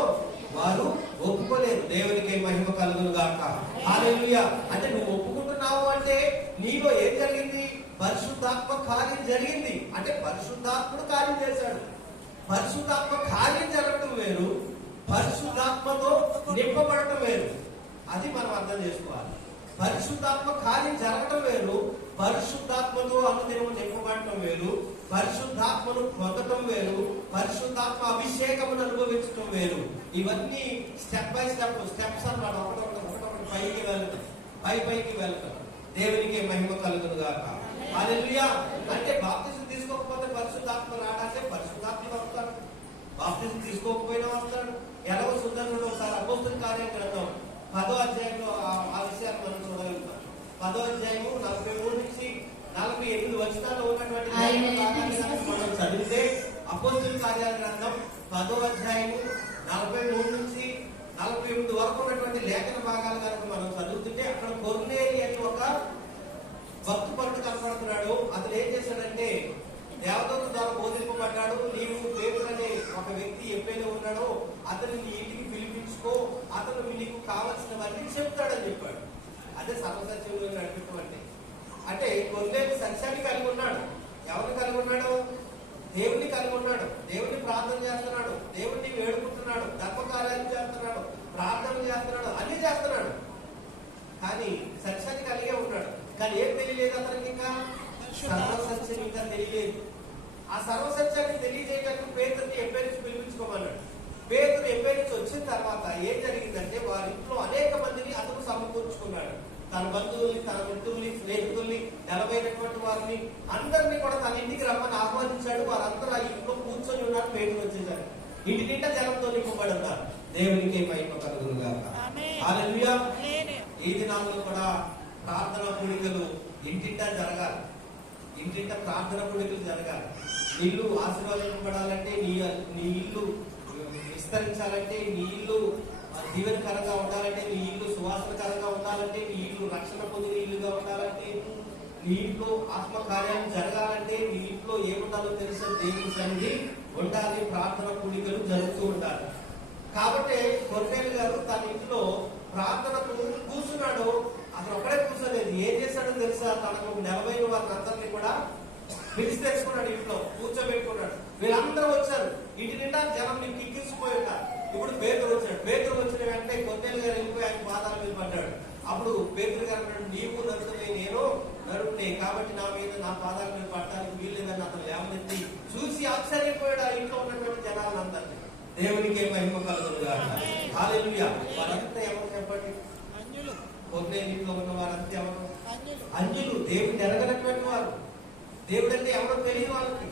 వారు ఒప్పుకోలేదు. దేవునికి మహిమ కలుగును గాక. హల్లెలూయా. అంటే నువ్వు ఒప్పుకుంటున్నావు అంటే నీలో ఏం జరిగింది? పరిశుద్ధాత్మ కార్యం జరిగింది. అంటే పరిశుద్ధాత్ముడు కార్యం చేశాడు. పరిశుద్ధాత్మ కార్యం జరగటం వేరు, పరిశుద్ధాత్మతో నింపబడటం వేరు. అది మనం అర్థం చేసుకోవాలి. పరిశుద్ధాత్మ కార్యం జరగటం వేరు, పరిశుద్ధాత్మతో అనుదినము నింపబడటం వేరు, పరిశుద్ధాత్మను పొందటం వేరు, పరిశుద్ధాత్మ అభిషేకమును అనుభవించటం వేరు. ఇవన్నీ స్టెప్ బై స్టెప్స్ అన్నమాట. ఒకటొకటి పైకి వెళ్తాం. దేవునికి మహిమ కలుగును గాక. హల్లెలూయా. అంటే బాప్తిజం తీసుకోకపోతే పరిశుద్ధాత్మ రాడంటే పరిశుద్ధాత్మ వస్తాడు, బాప్తిజం తీసుకోకపోయినా వస్తాడు. ఎలాగో సుందరుడు ఒకసారి అపోస్తుల కార్యం గ్రంథం 10వ అధ్యాయంలో ఆ విషయాన్ని మనం చూడగలుగుతాం. 10వ అధ్యాయము 43 నుంచి 48 వచనాల్లో ఉన్నటువంటి మనం చదివితే అపోస్తుల కార్యాల గ్రంథం 10వ అధ్యాయము 43 నుంచి 48 వరకు ఉన్నటువంటి లేఖన భాగాలు కనుక మనం చదువుతుంటే అక్కడ కొర్నేలి అని ఒక భక్తుపరుడు కనపడుతున్నాడు. అతను ఏం చేశాడంటే దేవదూత ద్వారా బోధింపబడ్డాడు. నీవు పేతురు అనే ఒక వ్యక్తి ఎప్పుడైనా ఉన్నాడో అతను నీ ఇంటికి పిలిపించుకో, అతను నీకు కావలసినవన్నీ చెప్తాడని చెప్పాడు. అదే సర్వసత్యంలో నడిపించడం అంటే కొన్నేళ్ళు సత్యాన్ని కలిగి ఉన్నాడు. ఎవరిని కలిగి ఉన్నాడు? దేవుణ్ణి కలిగి ఉన్నాడు. దేవుణ్ణి ప్రార్థన చేస్తున్నాడు, దేవుణ్ణి వేడుకుంటున్నాడు, ధర్మకార్యాలు చేస్తున్నాడు, ప్రార్థన చేస్తున్నాడు, అన్ని చేస్తున్నాడు. కానీ సత్యాన్ని కలిగే ఉన్నాడు. కానీ ఏం తెలియలేదు అతనికి? ఇంకా సర్వసత్యం ఇంకా తెలియలేదు. ఆ సర్వసత్యాన్ని తెలియజేయడానికి పేతురుని ఎప్పటి నుంచి పిలిపించుకోమన్నాడు. పేతురు ఎప్పటి నుంచి వచ్చిన తర్వాత ఏం జరిగిందంటే వారి ఇంట్లో అనేక మందిని అతను సమకూర్చుకున్నాడు. తన బంధువుల్ని, తన మిత్రుల్ని, స్నేహితుల్ని, నెలవైనటువంటి వారిని అందరినీ కూడా తన ఇంటికి రమ్మని ఆహ్వానించాడు. వారందరూ ఆ ఇంట్లో కూర్చొని ఉన్నారు. పేతురు వచ్చేసారు. ఇంటి నిండా జనంతో నింపబడి ఉన్నారు. దేవునికి మహిమ కలుగును గాక. హల్లెలూయా. ఈ దినాల్లో కూడా ప్రార్థన కూడికలు ఇంటింటా జరగాలి. ఇంటింట ప్రార్థన కూడికలు జరగాలి. నీ ఇల్లు ఆశీర్వాదింపబడాలంటే, నీ ఇల్లు విస్తరించాలంటే, నీ ఇల్లు దీవెనకరంగా ఉండాలంటే, నీ ఇల్లు సువాసనకరంగా ఉండాలంటే, నీ ఇల్లు రక్షణ పొందిన ఇల్లుగా ఉండాలంటే, నీ ఇంట్లో ఆత్మకార్యాలు జరగాలంటే, నీ ఇంట్లో ఏముండాలో తెలిసిన దేవుని సన్నిధి ఉండాలి. ప్రార్థన కూడికలు జరుగుతూ ఉండాలి. కాబట్టి కొర్నేలు గారు తన ఇంట్లో ప్రార్థనకు కూర్చున్నాడు. అతను ఒక్కడే కూర్చోలేదు. ఏం చేశాడో తెలుసా? తనకు 40 వారిని అందరినీ కూడా పిలిచి తెచ్చుకున్నాడు, ఇంట్లో కూర్చోబెట్టుకున్నాడు. వీళ్ళందరూ వచ్చారు. ఇంటి నిండా జనం కిక్కిరిసిపోయి ఉన్నారు. ఇప్పుడు పేతురు వచ్చాడు. పేతురు వచ్చిన వెంటనే కొన్నేలు గారు వెళ్ళిపోయి ఆయన పాదాల మీద పడ్డాడు. అప్పుడు పేతురు గారు అన్నాడు, నీవు నరుడనే, నేను నరుడినే, కాబట్టి నా మీద నా పాదాల మీద పడటానికి వీల్లేదని అతను లేవనెత్తి చూసి ఆశ్చర్యపోయాడు ఆ ఇంట్లో ఉన్నటువంటి జనాలందరినీ. దేవునికి మహిమ కలుగును గాక. హల్లెలూయా. వారంతా ఎవరు చెప్పండి? కొన్నేళ్ళ ఇంట్లో ఉన్న వారంతా ఎవరు? అంజులు. దేవుడిని ఎరగనటువంటి వారు. దేవుడు అంటే ఎవరో తెలియని వాళ్ళకి.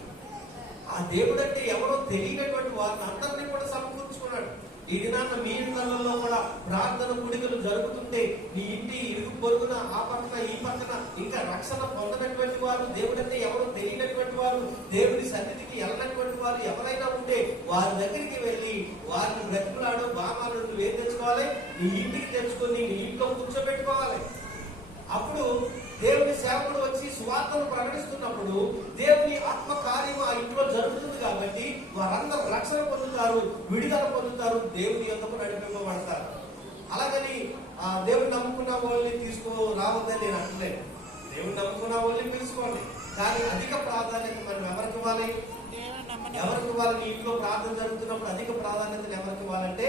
ఆ దేవుడు అంటే ఎవరో తెలియనటువంటి వారిని అందరినీ కూడా సమకూర్చుకున్నాడు. ఈ దినాన్న మీ ఇళ్లలో కూడా ప్రార్థన కూడికలు జరుగుతుంటే మీ ఇంటి ఇరుగు పొరుగున ఆ పక్కన ఈ పక్కన ఇంకా రక్షణ పొందనటువంటి వారు, దేవుడు అంటే ఎవరో తెలియనటువంటి వారు, దేవుడి సన్నిధికి వెళ్ళనటువంటి వారు ఎవరైనా ఉంటే వారి దగ్గరికి వెళ్ళి వారిని బ్రతుకులాడు బామాలు నువ్వేం తెచ్చుకోవాలి? నీ ఇంటికి తెచ్చుకొని నీ ఇంట్లో కూర్చోబెట్టుకోవాలి. అప్పుడు దేవుని సేవకుడు వచ్చి సువార్తను ప్రకటిస్తున్నప్పుడు దేవుని ఆత్మ కార్యం ఆ ఇంట్లో జరుగుతుంది కాబట్టి వారందరూ రక్షణ పొందుతారు, విడుదల పొందుతారు, దేవుని యొద్దకు నడిపింపబడతారు. అలాగని దేవుని నమ్ముకున్న వాళ్ళని రావద్దని నేను అంటలేదు. దేవుని నమ్ముకున్న వాళ్ళని పిలుచుకోండి, కానీ అధిక ప్రాధాన్యత మనం ఎవరికి ఇవ్వాలి? ఎవరికి ఇవ్వాలి? ఇంట్లో ప్రార్థన జరుగుతున్నప్పుడు అధిక ప్రాధాన్యతను ఎవరికి ఇవ్వాలంటే,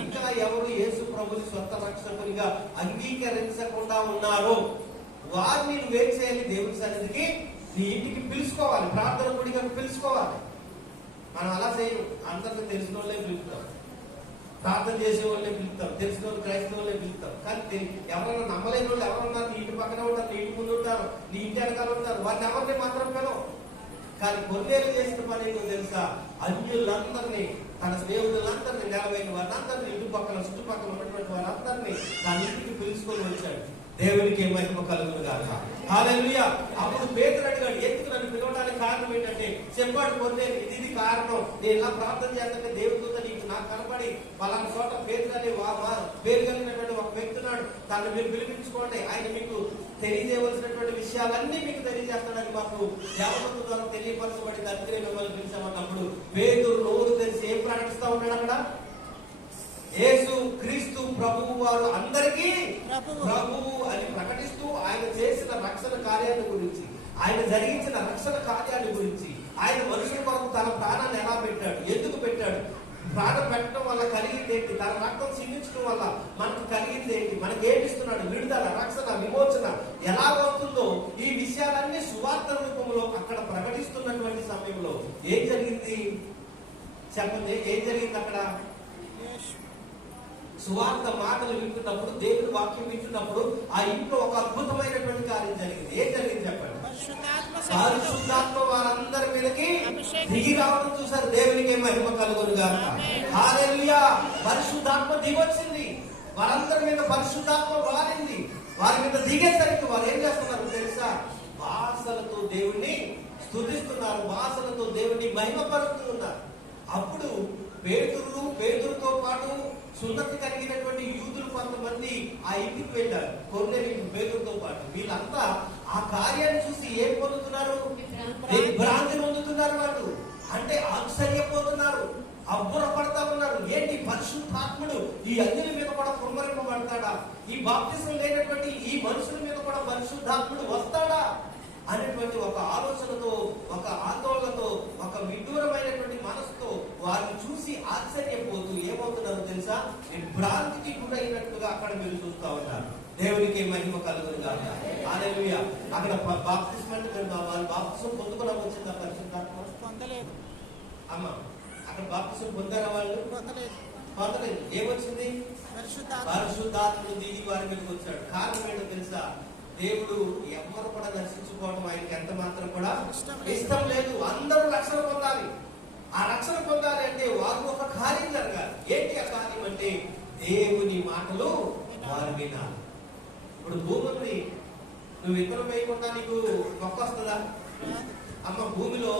ఇంకా ఎవరు యేసు ప్రభుని సొంత రక్షకునిగా అంగీకరించకుండా ఉన్నారో వారిని నువ్వేం చేయాలి? దేవుని సన్నిధికి నీ ఇంటికి పిలుచుకోవాలి, ప్రార్థన కూడిగా పిలుచుకోవాలి. మనం అలా చేయము. అందరికీ తెలిసిన వాళ్ళే పిలుస్తాం, ప్రార్థన చేసే వాళ్ళే పిలుస్తాం, తెలిసిన వాళ్ళు క్రైస్తవులే పిలుస్తాం. కానీ ఎవరైనా నమ్మలేని వాళ్ళు ఎవరున్నారు? నీ ఇంటి పక్కన ఉంటారు, నీ ఇంటి ముందు ఉంటారు, నీ ఇంటి వెనకాల ఉంటారు, వారిని ఎవరిని మాత్రం పిలవం. కానీ కొన్నేళ్ళు చేసిన పని ఏంటో తెలుసా? అన్యులందరినీ, తన స్నేహితులందరినీ, నెలవైన వారందరినీ, ఇంటి పక్కన చుట్టుపక్కల ఉన్నటువంటి వారందరినీ తన ఇంటికి పిలుచుకొని వచ్చాడు. దేవునికి మహిమ కలుగును గాక. హల్లెలూయా. అప్పుడు పేతురు అడిగాడు, ఎందుకు నన్ను పిలవడానికి కారణం ఏంటంటే చెప్పాడు, కొన్నేళ్ళు ఇది కారణం. నేను ఇలా ప్రార్థన చేస్తుంటే దేవుడి దూత నాకు కనపడి పలానా చోట పేతురు అనే పేరు కలిగినటువంటి ఒక వ్యక్తి ఉన్నాడు, తను మీరు పిలిపించుకోండి, ఆయన మీకు తెలియజేయవలసినటువంటి విషయాలన్నీ మీకు తెలియజేస్తాడని మాకు దేవదూత ద్వారా తెలియపరచబడి అందుకనే మిమ్మల్ని పిలిచామన్నప్పుడు పేతురు నోరు తెలిసి ఏం ప్రకటిస్తా ఉన్నాడు అక్కడ? యేసు క్రీస్తు ప్రభువు వారు అందరికీ ప్రభువు అని ప్రకటిస్తూ ఆయన చేసిన రక్షణ కార్యాన్ని గురించి, ఆయన జరిగించిన రక్షణ కార్యాన్ని గురించి, ఆయన మనుషుల కొరకు తన ప్రాణాన్ని ఎలా పెట్టాడు, ఎందుకు పెట్టాడు, ప్రాణం పెట్టడం వల్ల కలిగింది ఏంటి, తన రక్తం చిందించడం వల్ల మనకు కలిగింది ఏంటి, మనకి ఏమిస్తున్నాడు, విడుదల, రక్షణ, విమోచన ఎలాగవుతుందో ఈ విషయాలన్నీ సువార్త రూపంలో అక్కడ ప్రకటిస్తున్నటువంటి సమయంలో ఏం జరిగింది చెప్పండి? ఏం జరిగింది అక్కడ? సువార్త మాటలు వింటున్నప్పుడు, దేవుని వాక్యం వింటున్నప్పుడు ఆ ఇంట్లో ఒక అద్భుతమైనటువంటి కార్యం జరిగింది. ఏం జరిగింది చెప్పండి? పరిశుద్ధాత్మ వారందరి మీదకి దిగి రావడం చూసారు. దేవునికి మహిమ కలుగును గాక. హల్లెలూయా. పరిశుద్ధాత్మ దిగొచ్చింది, వారందరి మీద పరిశుద్ధాత్మ వారింది. వారి మీద దిగేసరికి వారు ఏం చేస్తున్నారు తెలుసా? భాషలతో దేవుణ్ణి స్తుతిస్తున్నారు, భాషలతో దేవుణ్ణి మహిమపరుస్తూ ఉన్నారు. అప్పుడు పేతురుతో పాటు సున్నతి కలిగినటువంటి యూదులు కొంతమంది ఆ ఇంటికి వెళ్ళారు. కొన్నేళ్ళు పేతురుతో పాటు వీళ్ళంతా ఆ కార్యాన్ని చూసి ఏం పొందుతున్నారు? భ్రాంతి పొందుతున్నారు. వాళ్ళు అంటే ఆశ్చర్యపోతున్నారు, అబ్బురపడతా ఉన్నారు. ఏంటి పరిశుద్ధాత్ముడు ఈ అన్యుల మీద కూడా కుమ్మరింపబడతాడా? ఈ బాప్తిసం లేనటువంటి ఈ మనుషుల మీద కూడా పరిశుద్ధాత్ముడు వస్తాడా అనేటువంటి ఒక ఆలోచనతో, ఒక ఆందోళనతో, ఒక విడ్డూరమైనటువంటి మనసుతో వారిని చూసి ఆశ్చర్యపోతూ ఏమవుతున్నారో తెలుసా? భ్రాంతికి గురైనట్టుగా అక్కడ మీరు చూస్తా ఉన్నారు. దేవునికి మహిమ కలుగును గాక. హల్లెలూయా. అక్కడ బాప్తిసం అంటే వాళ్ళు బాప్తిసం పొందుకున్నా వచ్చిందా? పరిశుద్ధాత్మ పొందలేదు అమ్మ. అక్కడ బాప్తిసం పొందారా? వాళ్ళు పొందలేదు. ఏమొచ్చింది? పరిశుద్ధాత్ముడు దిగి వారి మీదకి వచ్చాడు. కారణం ఏంటో తెలుసా? దేవుడు ఎవరు కూడా దర్శించుకోవడం ఆయనకి ఎంత మాత్రం కూడా ఇష్టం లేదు. అందరూ రక్షణ పొందాలి. ఆ రక్షణ పొందాలి అంటే వారు ఒక కార్యం జరగాలి. ఏంటి ఆ కార్యం అంటే దేవుని మాటలు వారు వినాలి. ఇప్పుడు భూమి ఉంది, నువ్వు విత్తనం వేయకుండా నీకు మొక్క వస్తుందా అమ్మ? భూమిలో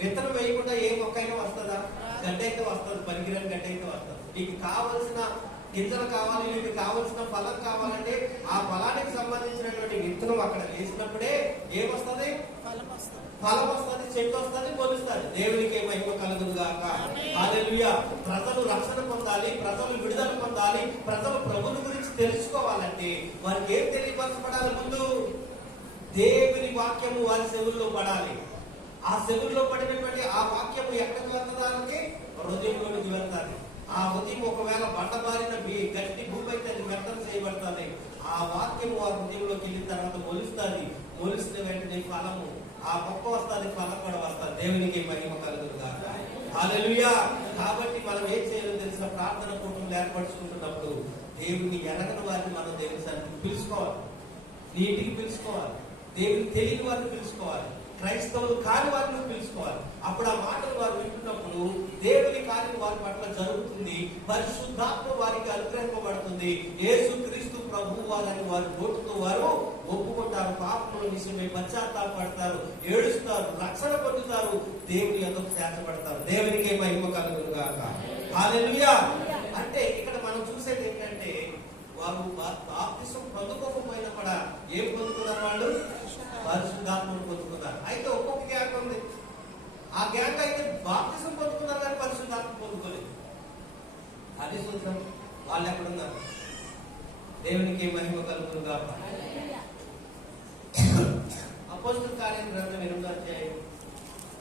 విత్తనం వేయకుండా ఏ మొక్క అయినా వస్తుందా? గడ్డ అయితే వస్తుంది, పనికిరాని గడ్డ అయితే వస్తుంది. నీకు కావలసిన గింజలు కావాలి, నీకు కావలసిన ఫలం కావాలంటే ఆ ఫలానికి సంబంధించినటువంటి విత్తనం అక్కడ వేసినప్పుడే ఏమొస్తుంది? ఫలం వస్తుంది, చెట్టు వస్తుంది, పొలుస్తుంది. దేవునికి మహిమ కలుగును గాక. హల్లెలూయా. ప్రజలు రక్షణ పొందాలి, ప్రజలు విడుదల పొందాలి, ప్రజలు ప్రభుని గురించి తెలుసుకోవాలంటే వారికి ఏం తెలియపరచబడాలి? ముందు దేవుని వాక్యము వారి చెవుల్లో పడాలి. ఆ చెవుల్లో పడినటువంటి ఆ వాక్యము ఎక్కడికి వెళ్తానికి? హృదయంలోకి వెళ్తాది. ఆ ఉదయం ఒకవేళ బండబారిన గట్టి భూమి అయితే అది మెత్తన చేయబడుతుంది. ఆ వాక్యం వారి హృదయంలోకి వెళ్ళిన తర్వాత మొలుస్తుంది. మొలిసిన వెంటనే ఫలము, ఆ మొక్క వస్తుంది, ఫలం కూడా వస్తుంది. దేవునికి మహిమ కలుగును గాక. హల్లెలూయా. కాబట్టి మనం ఏం చేయాలో తెలిసిన ప్రార్థన కూటములు ఏర్పరచుకుంటున్నప్పుడు దేవుని ఎరగని వారిని మనం దేవుని సన్నిధికి పిలుచుకోవాలి, నీటికి పిలుచుకోవాలి, దేవుని తెలియని వారిని పిలుచుకోవాలి, క్రైస్తవులు కాని వారిని పిలుచుకోవాలి. అప్పుడు ఆ మాటలు వారు వింటున్నప్పుడు దేవుని కార్యం వారి పట్ల జరుగుతుంది. పరిశుద్ధాత్మ వారికి అనుగ్రహింపబడుతుంది. యేసుక్రీస్తు ప్రభువు వారిని వారి నోటితో వారు ఒప్పుకుంటారు. పాపముల విషయమై పశ్చాత్తాపడతారు, ఏడుస్తారు, రక్షణ పొందుతారు, దేవుని యొద్దకు చేర్చబడతారు. దేవునికే మహిమ కలుగును గాక. హల్లెలూయా. అంటే ఇక్కడ మనం చూసేది ఏంటంటే వారు బాప్తిసం పొందుకోకపోయినా కూడా ఏం పొందుతున్నారు? వాళ్ళు పరిశుద్ధాత్మను పొందుకున్నారు. అయితే ఒక్కొక్క గ్యాంగ్ ఉంది. ఆ గ్యాంగ్ అయితే బాప్తిసం పొందుకున్నారు కానీ పరిశుద్ధాత్మ పొందుకోలేదు. అది చూద్దాం వాళ్ళు ఎక్కడున్నారు. దేవునికి మహిమ కలుగును గాక. అపోస్తలుల కార్యం గ్రంథం 8వ అధ్యాయం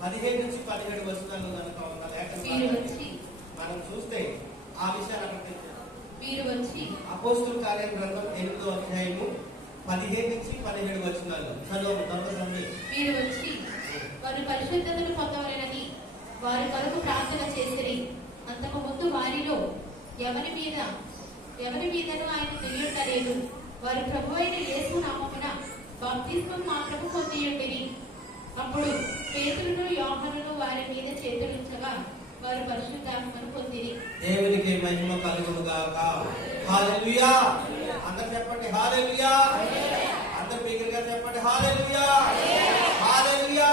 15 నుంచి 17 వచనాలు కనుక ఒక లేఖనం మనం చూస్తే ఆ విషయాలు అక్కడ అపోస్తలుల కార్యం గ్రంథం 8వ అధ్యాయము 15 నుంచి 17 వచనాలు చదవండి. మీరు వచ్చి వారు పరిశుద్ధతను పొందవలెనని వారి కొరకు ప్రార్థన చేసిరి. అంతకు ముందు వారిలో ఎవరి మీదను ఆయన తెలియటలేదు. వారి ప్రభు అయిన యేసు నామమున బాప్తిస్మం మాత్రము పొందియుండిరి. అప్పుడు పేతురును యోహానును వారి మీద చేతులుంచగా వారు పరిశుద్ధాత్మను పొందిరి. దేవునికి మహిమ కలుగును గాక. హల్లెలూయా. అందరూ చెప్పండి హల్లెలూయా. అందరూ బిగ్గరగా చెప్పండి హల్లెలూయా. హల్లెలూయా.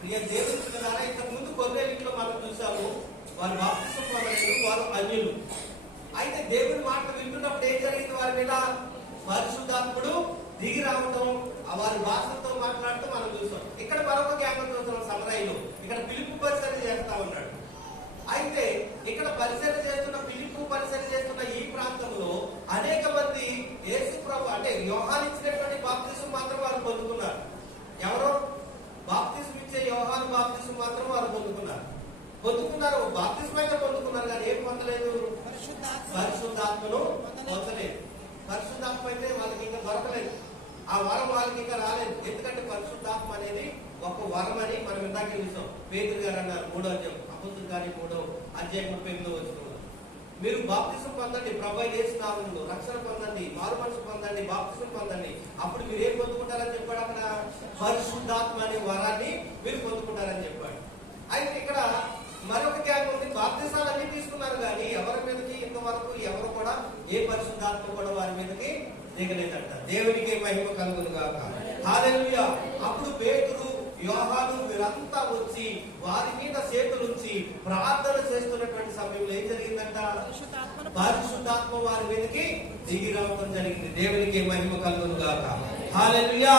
ప్రియ దేవుని పిల్లలారా, ఇంతకు ముందు కొన్నేళ్ళలో మనం చూసాము వారు బాప్తిసం పొందలేదు, వారు అన్యులు. అయితే దేవుని మాట వింటున్నప్పుడు ఏం జరిగింది? వారి మీద పరిశుద్ధాత్ముడు దిగి రావటం, వారి భాషలతో మాట్లాడుతూ మనం చూసాం. ఇక్కడ మరొక జ్ఞాపకం చూస్తున్నాం. సమరయ్యలో ఇక్కడ పిలుపు పరిచర్య చేస్తా ఉన్నాడు. అయితే ఇక్కడ పరిచర్య చేస్తున్న ఈ ప్రాంతంలో అనేక మంది యేసు ప్రభు అంటే యోహాను ఇచ్చినటువంటి బాప్తిసం మాత్రం వారు పొందుకున్నారు. ఎవరో బాప్తిసం ఇచ్చే యోహాను బాప్తిసం మాత్రం వారు పొందుకున్నారు. బాప్తిసం అయితే పొందుకున్నారు కానీ ఏం పొందలేదు? పరిశుద్ధాత్మను పొందలేదు. పరిశుద్ధాత్మ అయితే వాళ్ళకి ఇంకా దొరకలేదు. ఆ వరం వాళ్ళకి ఇంకా రాలేదు. ఎందుకంటే పరిశుద్ధాత్మ అనేది ఒక వరం అని మనం ఇందాక చూసాం. పేతురు గారు అన్నారు 3వ అధ్యాయం, అపోస్తలుల కార్యం 3వ అధ్యాయం 38వ వచనంలో, మీరు బాప్తిసం పొందండి, ప్రభు యేసు నామములో రక్షణ పొందండి, మారు మనసు పొందండి, బాప్తిసం పొందండి, అప్పుడు మీరు ఏం పొందుకుంటారని చెప్పాడు? అక్కడ పరిశుద్ధాత్మ అనే వరాన్ని మీరు పొందుకుంటారని చెప్పాడు. అయితే ఇక్కడ మరొక గ్యాంగ్ ఉంది. బాప్తిసాలు అన్ని తీసుకున్నారు కానీ ఎవరి మీదకి ఇంతవరకు ఎవరు కూడా ఏ పరిశుద్ధాత్మ కూడా వారి మీదకి దిగలేదంట. దేవునికి మహిమ కలుగును గాక. హల్లెలూయా. అప్పుడు పేతురు, యోహాను వీరంతా వచ్చి వారి మీద చేతులుంచి ప్రార్థన చేస్తున్నటువంటి సమయంలో ఏం జరిగిందంట? పరిశుద్ధాత్మ వారి మీదకి దిగి రావడం జరిగింది. దేవునికి మహిమ కలుగును గాక. హల్లెలూయా.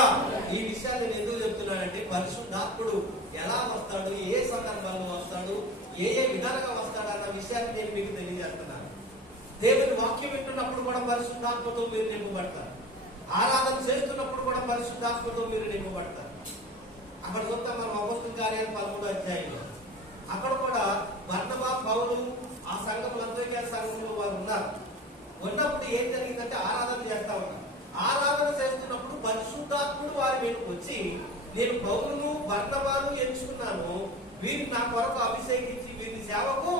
ఈ విషయాన్ని నేను ఎందుకు చెప్తున్నానంటే పరిశుద్ధాత్ముడు ఎలా వస్తాడు, ఏ సందర్భాల్లో వస్తాడు, ఏ విధానంగా వస్తాడు అన్న విషయాన్ని నేను మీకు తెలియజేస్తున్నాను. దేవుని వాక్యం వింటున్నప్పుడు కూడా పరిశుద్ధాత్మతో మీరు నింపబడతారు. ఆరాధన చేస్తున్నప్పుడు కూడా పరిశుద్ధాత్మతో మీరు నింపబడతారు. అక్కడ చూద్దాం మనం అపోస్తలుల కార్యాలు 13వ అధ్యాయంలో. అక్కడ కూడా బర్నబా, పౌలు ఆ సంఘంలో అంత్యోక్య సంఘంలో వారు ఉన్నారు. ఉన్నప్పుడు ఏం జరిగిందంటే ఆరాధన చేస్తా ఉన్నారు. ఆరాధన చేస్తున్నప్పుడు పరిశుద్ధాత్ముడు వారి మీదకి వచ్చి, నేను పౌలును బర్నబాను ఎంచుకున్నాను, వీరిని నా కొరకు అభిషేకించి వీరిని సేవకు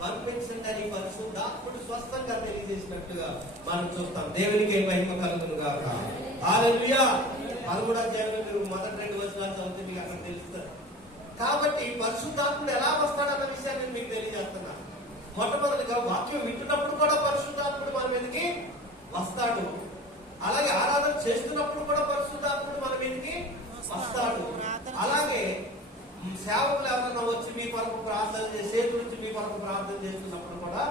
పంపించండి అని పరిశుద్ధాత్ముడు స్పష్టంగా తెలియజేసినట్టుగా మనం చూస్తాం. దేవునికి మహిమ కలుగును గాక. హల్లెలూయా. 13వ అధ్యాయంలో మీరు మొదటి 2 వచనాలు చదివితే మీకు అక్కడ తెలుస్తారు. కాబట్టి పరిశుద్ధాత్ముడు ఎలా వస్తాడన్న విషయాన్ని మీకు తెలియజేస్తున్నాను. మొట్టమొదటిగా వాక్యం వింటున్నప్పుడు కూడా పరిశుద్ధాత్ముడు మన మీదకి వస్తాడు. అలాగే ఆరాధన చేస్తున్నప్పుడు కూడా పరిశుద్ధాత్ముడు మన మీదకి వస్తాడు. అలాగే సేవకులు ఎవరైనా వచ్చి మీ కొరకు ప్రార్థన చేతుల నుంచి మీ కొరకు ప్రార్థన చేస్తున్నప్పుడు కూడా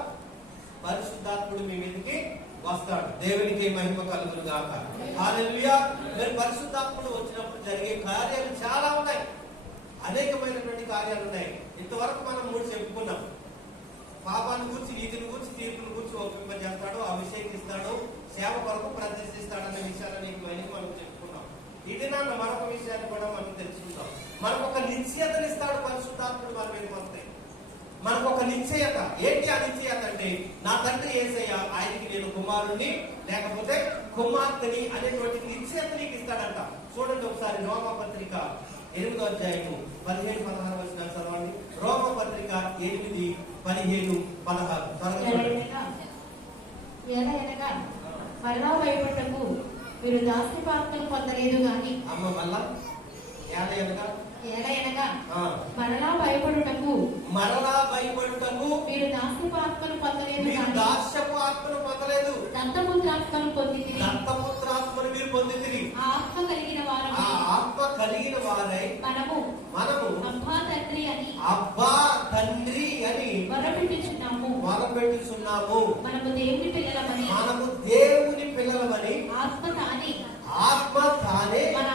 పరిశుద్ధాత్ముడు మీ మీదకి వస్తాడు. దేవునికి మహిమ కలుగును గాక. హల్లెలూయా. మరి పరిశుద్ధాత్ముడు వచ్చినప్పుడు జరిగే కార్యాలు చాలా ఉన్నాయి, అనేకమైనటువంటి కార్యాలు ఉన్నాయి. ఇంతవరకు మనం 3 చెప్పుకున్నాం. పాపాన్ని గురించి, నీతిని గురించి, తీర్పుని గురించి ఒప్పింపజేస్తాడు, అభిషేకిస్తాడు, సేవ కొరకు ప్రదర్శిస్తాడు అనే విషయాలని మనం చెప్పుకున్నాం. ఇది నాన్న మరొక విషయాన్ని కూడా మనం తెలుసుకుందాం. మనకు ఒక నిశ్చయతను ఇస్తాడు పరిశుద్ధాత్ముడు మన మీద వస్తే. మనకు ఒక నిశ్చయత. ఏంటి ఆ నిశ్చయత అంటే, నా తండ్రి యేసయ్య, ఆయనకి నేను కుమారుణ్ణి లేకపోతే కుమార్తెని అనేటువంటి నిశ్చయత నీకు ఇస్తాడంట. చూడండి ఒకసారి రోమపత్రిక 8వ అధ్యాయము 15-16 వచనాలు చదవండి. రోమపత్రిక 8:15-16 మరలా భయపడటకు మీరు దాస్యపాత్మను పొందలేదు గాని అమ్మ మళ్ళా ఏలయనగా మరలా భయపడుటకు మీరు దాస్యపాత్మను పొందలేదు దత్తపుత్రాత్మను దత్తపుత్రాత్మను మీరు పొందితిరి. ఆత్మ కలిగిన వారై మనము అబ్బా తండ్రి అని మొరపెట్టుచున్నాము. మనము దేవుని పిల్లలమని ఆత్మ తానే మన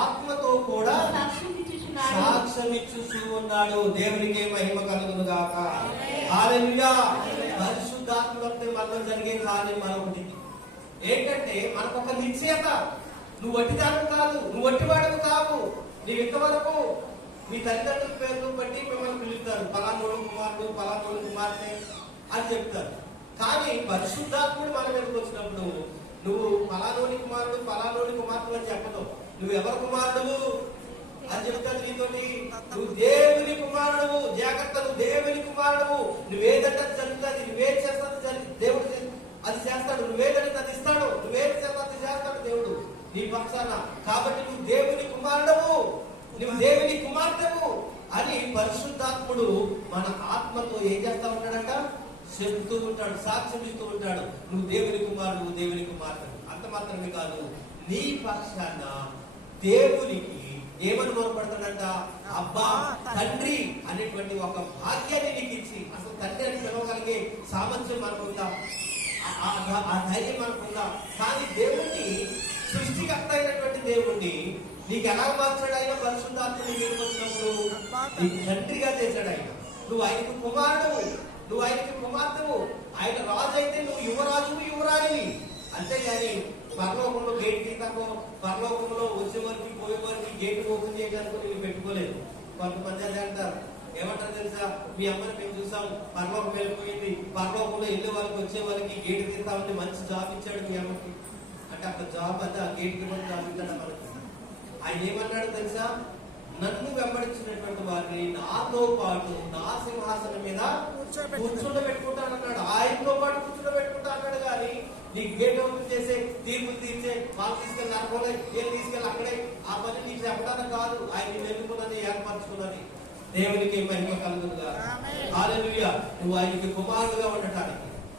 ఆత్మతో కూడా సాక్ష్యమిచ్చుచు ఉన్నాడు. దేవునికి మహిమ కలుగును గాక. హల్లెలూయా. పరిశుద్ధాత్మతో మనం జరిగే కార్యం మరొకటి ఏంటంటే మనకొక నిశ్చయత. నువ్వు వట్టిదాను కాదు, నువ్వు వట్టివాడవు కావు. నీవు ఇంతవరకు మీ తల్లిదండ్రుల పేర్లు బట్టి మిమ్మల్ని పిలుస్తారు, పలానోడు కుమారుడు, పలానోడు కుమార్తె అని చెప్తారు. కానీ పరిశుద్ధాత్ముడు మన మీదకి వచ్చినప్పుడు నువ్వు పలానోని కుమారుడు, పలానోని కుమార్తె అని చెప్పదు. నువ్వు ఎవరు కుమారుడు అని చెప్తాడు నీతోటి. నువ్వు దేవుని కుమారుడు. జాగ్రత్త, నువ్వు దేవుని కుమారుడు. నువ్వేదంటే జరుగుతుంది, నువ్వేది చేస్తాడు దేవుడు అది చేస్తాడు. నువ్వేదంటే అది ఇస్తాడు, నువ్వేది చేస్తావు అది చేస్తాడు దేవుడు నీ పక్షాన. కాబట్టి నువ్వు దేవుని కుమారుడవు, నువ్వు దేవుని కుమార్తెవు అని పరిశుద్ధాత్ముడు మన ఆత్మతో ఏం చేస్తా ఉంటాడంట? చెబుతూ ఉంటాడు, సాక్ష్యం ఇస్తూ ఉంటాడు. నువ్వు దేవుని కుమారుడు, నువ్వు దేవుని కుమార్తె. అంత మాత్రమే కాదు, నీ పక్షాన దేవునికి ఏమని మొరపడతాడంట? అబ్బా తండ్రి అనేటువంటి ఒక భాగ్యాన్ని నీకు ఇచ్చి, అసలు తండ్రి అని పిలవగలిగే సామర్థ్యం మనకుందా? ఆ ధైర్యం మనకుందా? కానీ దేవుణ్ణి, సృష్టికర్త అయినటువంటి దేవుణ్ణి నీకు ఎలా మార్చాడు? ఆయన పరిశుద్ధాత్మని వచ్చినప్పుడు నీకు తండ్రిగా చేశాడు ఆయన. నువ్వు ఆయనకు కుమారుడు, నువ్వు ఆయనకి కుమార్తెవు. ఆయన రాజు అయితే నువ్వు యువరాజు, యువరాణివి. అంతేగాని పరలోకంలో గేట్ తీతాకో, పరలోకంలో వచ్చేవారికి పోయేవారికి గేట్ ఓపెన్ చేయడానికి నువ్వు పెట్టుకోలేదు. కొంతమంది అదే అంటారు. ఏమంటారు తెలుసా? మీ అమ్మని మేము చూసాం, పరలోకం వెళ్ళిపోయింది, పరలోకంలో వెళ్ళే వాళ్ళకి వచ్చే వాళ్ళకి గేట్ తీస్తామని మంచి జాబ్ ఇచ్చాడు మీ అమ్మకి అంటే అక్కడ జాబ్ అంటే ఆ గేట్ కి జాబ్ ఇస్తాడు మనకి. ఆయన ఏమన్నాడు తెలుసా? నన్ను వెంబడించినటువంటి వారిని నాతో పాటు నా సింహాసనం మీద కూర్చుండబెట్టుకుంటానన్నాడు. ఆయనతో పాటు కూర్చుండబెట్టుకుంటా అన్నాడు. కానీ నీకు గేట్ ఓపెన్ చేసే, తీర్పులు తీర్చే, వాళ్ళు తీసుకెళ్ళి అర్హులై ఏళ్ళు తీసుకెళ్ళి అక్కడే ఆ పని నీకు చెప్పడానికి కాదు. ఆయన ఎన్నుకున్నది, ఏర్పరచుకున్నది. దేవునికి మహిమ కలుగునుగా. హల్లెలూయా. నువ్వు ఆయనకి కుమారుడుగా ఉండటానికి